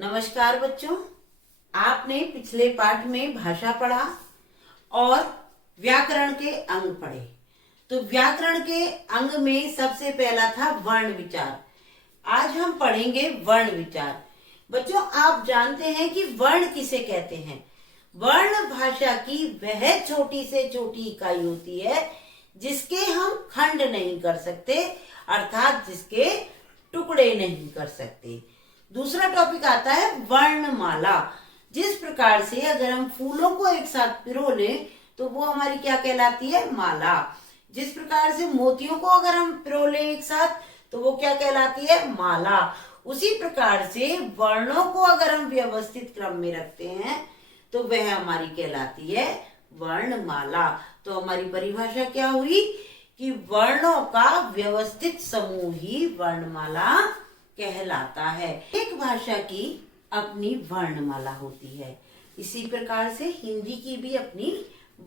नमस्कार बच्चों, आपने पिछले पाठ में भाषा पढ़ा और व्याकरण के अंग पढ़े। तो व्याकरण के अंग में सबसे पहला था वर्ण विचार। आज हम पढ़ेंगे वर्ण विचार। बच्चों, आप जानते हैं कि वर्ण किसे कहते हैं? वर्ण भाषा की वह छोटी से छोटी इकाई होती है जिसके हम खंड नहीं कर सकते, अर्थात जिसके टुकड़े नहीं कर सकते। दूसरा टॉपिक आता है वर्णमाला। जिस प्रकार से अगर हम फूलों को एक साथ पिरो लें तो वो हमारी क्या कहलाती है? माला। जिस प्रकार से मोतियों को अगर हम पिरो लें एक साथ तो वो क्या कहलाती है? माला। उसी प्रकार से वर्णों को अगर हम व्यवस्थित क्रम में रखते हैं तो वह हमारी कहलाती है वर्णमाला। तो हमारी परिभाषा क्या हुई कि वर्णों का व्यवस्थित समूह ही वर्णमाला कहलाता है। एक भाषा की अपनी वर्णमाला होती है। इसी प्रकार से हिंदी की भी अपनी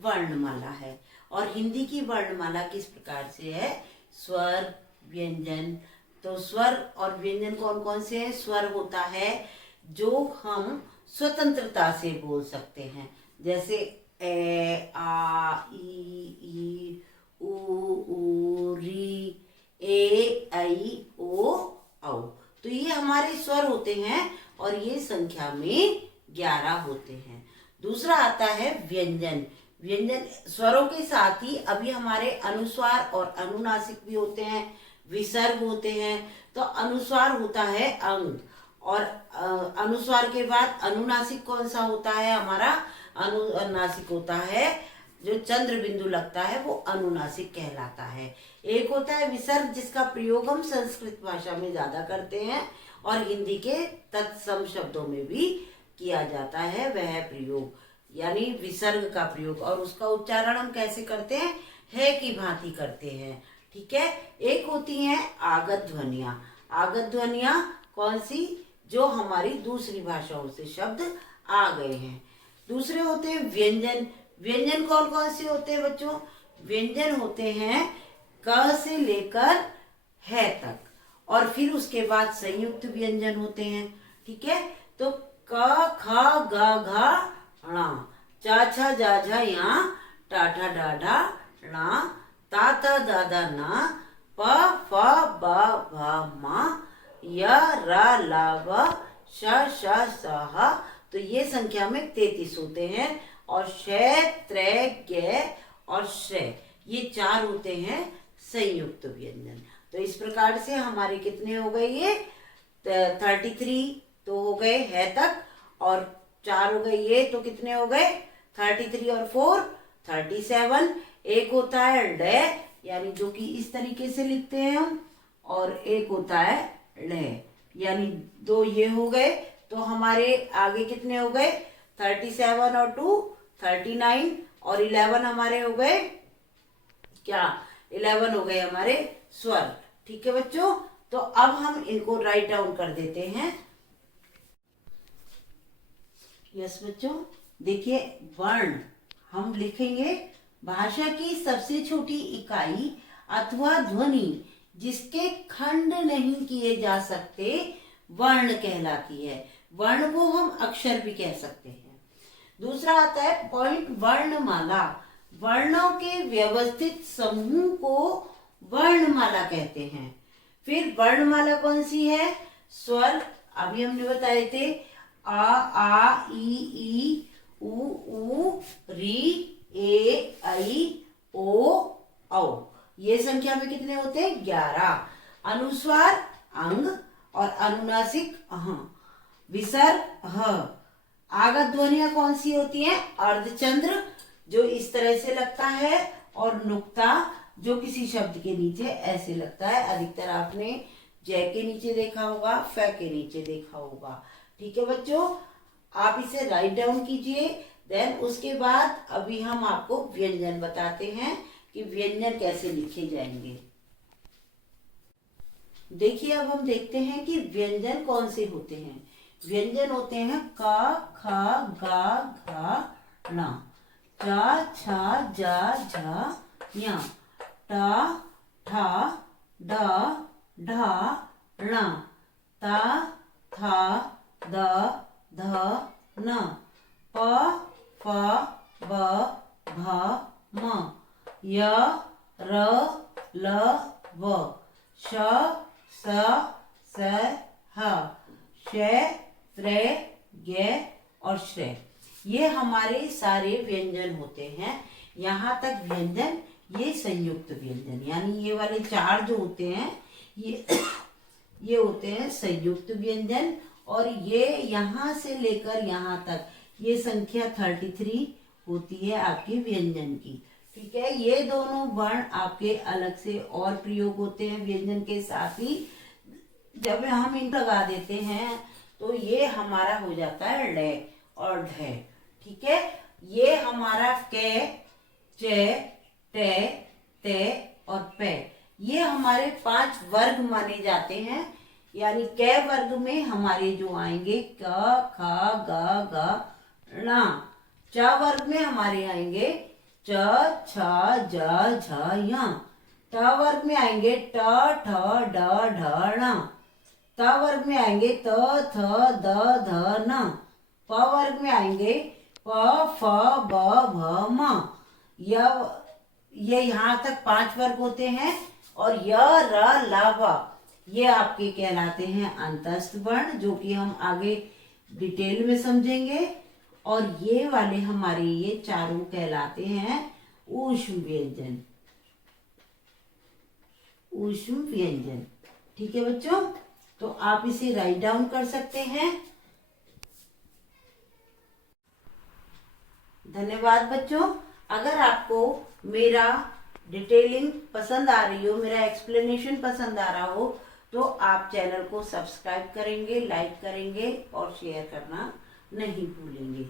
वर्णमाला है। और हिंदी की वर्णमाला किस प्रकार से है? स्वर, व्यंजन। तो स्वर और व्यंजन कौन कौन से हैं? स्वर होता है जो हम स्वतंत्रता से बोल सकते हैं, जैसे ए, आ, ई, उ, री, ए, ऐ, ओ, औ। तो ये हमारे स्वर होते हैं और ये संख्या में 11 होते हैं। दूसरा आता है व्यंजन। व्यंजन स्वरों के साथ ही अभी हमारे अनुस्वार और अनुनासिक भी होते हैं, विसर्ग होते हैं। तो अनुस्वार होता है अंग, और अनुस्वार के बाद अनुनासिक कौन सा होता है? हमारा अनुनासिक होता है जो चंद्र बिंदु लगता है, वो अनुनासिक कहलाता है। एक होता है विसर्ग, जिसका प्रयोग हम संस्कृत भाषा में ज्यादा करते हैं और हिंदी के तत्सम शब्दों में भी किया जाता है वह प्रयोग, यानी विसर्ग का प्रयोग। और उसका उच्चारण हम कैसे करते हैं? है की भांति करते हैं। ठीक है। एक होती हैं आगत ध्वनियां। आगत ध्वनियां कौन सी? जो हमारी दूसरी भाषाओं से शब्द आ गए हैं। दूसरे होते हैं व्यंजन। व्यंजन कौन कौन से होते हैं बच्चों? व्यंजन होते हैं क से लेकर है तक, और फिर उसके बाद संयुक्त व्यंजन होते हैं। ठीक है। तो क, ख, ग, घ, ण, चा, छा, जा, झा, या, टा, ठा, डा, ढा, णा, ता, ता, दा, दा, ना, प, फ, ब, भ, म, य, र, ला, व, श, श, स, ह। तो ये संख्या में 33 होते हैं। और शय, त्रय, ज्ञ और श्रय, ये 4 होते हैं संयुक्त व्यंजन। तो इस प्रकार से हमारे कितने हो गए? ये 33 तो हो गए है तक, और 4 हो गए ये, तो कितने हो गए? 33 और 4 37। एक होता है ड, यानी जो कि इस तरीके से लिखते हैं हम, और एक होता है ळ, यानी 2 ये हो गए। तो हमारे आगे कितने हो गए? 37 और 2 39, और 11 हमारे हो गए क्या? 11 हो गए हमारे स्वर। ठीक है बच्चों। तो अब हम इनको राइट डाउन कर देते हैं। यस बच्चों, देखिए वर्ण हम लिखेंगे भाषा की सबसे छोटी इकाई अथवा ध्वनि जिसके खंड नहीं किए जा सकते वर्ण कहलाती है। वर्ण को हम अक्षर भी कह सकते हैं। दूसरा आता है पॉइंट वर्णमाला। वर्णों के व्यवस्थित समूह को वर्णमाला कहते हैं। फिर वर्णमाला कौन सी है? स्वर अभी हमने बताए थे, आ, ई, उ, री, ए, ऐ, ओ, औ। ये संख्या में कितने होते हैं? 11। अनुस्वार अंग और अनुनासिक अह। विसर्ग ह। आगत ध्वनियां कौन सी होती हैं? अर्धचंद्र, जो इस तरह से लगता है, और नुक्ता, जो किसी शब्द के नीचे ऐसे लगता है। अधिकतर आपने जय के नीचे देखा होगा, फ के नीचे देखा होगा। ठीक है बच्चों, आप इसे राइट डाउन कीजिए। देन उसके बाद अभी हम आपको व्यंजन बताते हैं कि व्यंजन कैसे लिखे जाएंगे। देखिए, अब हम देखते हैं कि व्यंजन कौन से होते हैं। व्यंजन होते हैं क, ख, ग, घ, ण, च, छ, ज, झ, ञ, ट, ठ, ड, ढ, ण, त, थ, द, ध, न, प, फ, ब, भ, म, य, र, ल, व, श, स, ह, श, त्रे, गे और श्रे। ये हमारे सारे व्यंजन होते हैं। यहाँ तक व्यंजन, ये संयुक्त व्यंजन, यानी ये वाले चार जो होते हैं ये होते हैं संयुक्त व्यंजन। और ये यहाँ से लेकर यहाँ तक ये संख्या 33 होती है आपकी व्यंजन की। ठीक है, ये दोनों वर्ण आपके अलग से और प्रयोग होते हैं व्यंजन के साथ ही। जब हम इन लगा देते हैं तो ये हमारा हो जाता है ड़ और ढ। ठीक है, ये हमारा क, च, ट, ते और पे, ये हमारे 5 वर्ग माने जाते हैं। यानी क वर्ग में हमारे जो आएंगे क, ख, ग, ण। च वर्ग में हमारे आएंगे च, छ, ज, झ, य। ट वर्ग में आएंगे ट, ठ, ड, ढ, ण। त वर्ग में आएंगे त, थ, द, ध, न। प वर्ग में आएंगे प, फ, ब, भ, म। ये यहाँ तक 5 वर्ग होते हैं। और य, र, ल, व, ये आपके कहलाते हैं अंतस्थ वर्ण, जो कि हम आगे डिटेल में समझेंगे। और ये वाले हमारे ये चारों कहलाते हैं ऊष्म व्यंजन। ऊष्म व्यंजन। ठीक है बच्चों, तो आप इसे राइट डाउन कर सकते हैं। धन्यवाद बच्चों। अगर आपको मेरा डिटेलिंग पसंद आ रही हो, मेरा एक्सप्लेनेशन पसंद आ रहा हो, तो आप चैनल को सब्सक्राइब करेंगे, लाइक करेंगे और शेयर करना नहीं भूलेंगे।